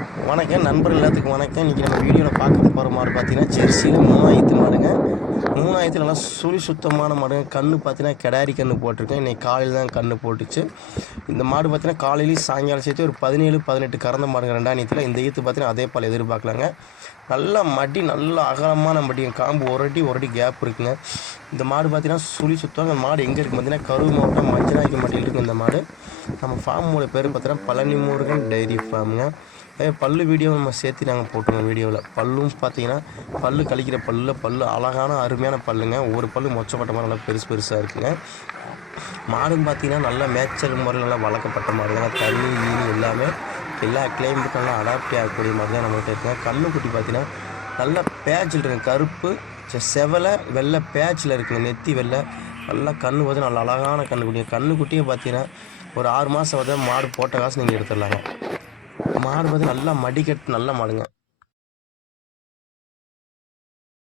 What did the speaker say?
வணக்கம் நண்பர்கள் எல்லாத்துக்கும் வணக்கம். இன்றைக்கி நம்ம வீடியோவில் பார்க்க போகிற மாடு பார்த்தீங்கன்னா ஜெர்சியில் 3000 மாடுங்க. 3000 நல்லா சுழி சுத்தமான மாடுங்க. கன்று பார்த்தீங்கன்னா கிடாரி கன்று போட்டிருக்கேன். இன்றைக்கி காலையில் தான் கன்று போட்டுச்சு. இந்த மாடு பார்த்தீங்கன்னா காலையிலேயும் சாயங்காலம் சேர்த்து ஒரு 17-18 கறந்த மாடுங்க. 2ஆம் ஈத்தில் இந்த ஈத்து பார்த்தீங்கன்னா அதே பால் எதிர்பார்க்கலாங்க. நல்லா மடி நல்லா அகலமான மடிங்க. காம்பு ஒரு அடி கேப் இருக்குங்க. இந்த மாடு பார்த்தீங்கன்னா சுழி சுத்தம். இந்த மாடு எங்கே இருக்குது பார்த்தீங்கன்னா கரூர் மாவட்டம் மஞ்சநாய்க்கு மடியில் இருக்குது. இந்த மாடு நம்ம ஃபார்மோட பேர் பார்த்தீங்கன்னா பழனி முருகன் டைரி ஃபார்முங்க. பல்லு வீடியோ நம்ம சேர்த்து நாங்கள் போட்டுருவோம். வீடியோவில் பல்லும் பார்த்தீங்கன்னா பல்லு கழிக்கிற பல்லு அழகான அருமையான பல்லுங்க. ஒவ்வொரு பல்லு மொச்சப்பட்ட மாதிரி நல்லா பெருசாக இருக்குங்க. மாடும் பார்த்தீங்கன்னா நல்லா மேய்ச்சல் முறையில் நல்லா வளர்க்கப்பட்ட மாடு தான். தண்ணி ஈனி எல்லாமே எல்லா கிளைமேட்டுக்கும் நல்லா அடாப்ட் ஆகக்கூடிய மாதிரி தான் நம்மகிட்ட இருக்குங்க. கண்ணுக்குட்டி பார்த்தீங்கன்னா நல்லா பேட்சில் இருக்குங்க. கருப்பு செவலை வெள்ளை பேட்சில் இருக்குங்க. நெத்தி வெள்ளை நல்லா கண்ணு பார்த்து நல்லா அழகான கண்ணுக்குட்டியே பார்த்தீங்கன்னா ஒரு 6 மாதம் வந்து மாடு போட்ட காசு நீங்கள் எடுத்துடலாங்க. மாடு பார்த்து நல்லா மடிக்கட்டு நல்ல மாடுங்க.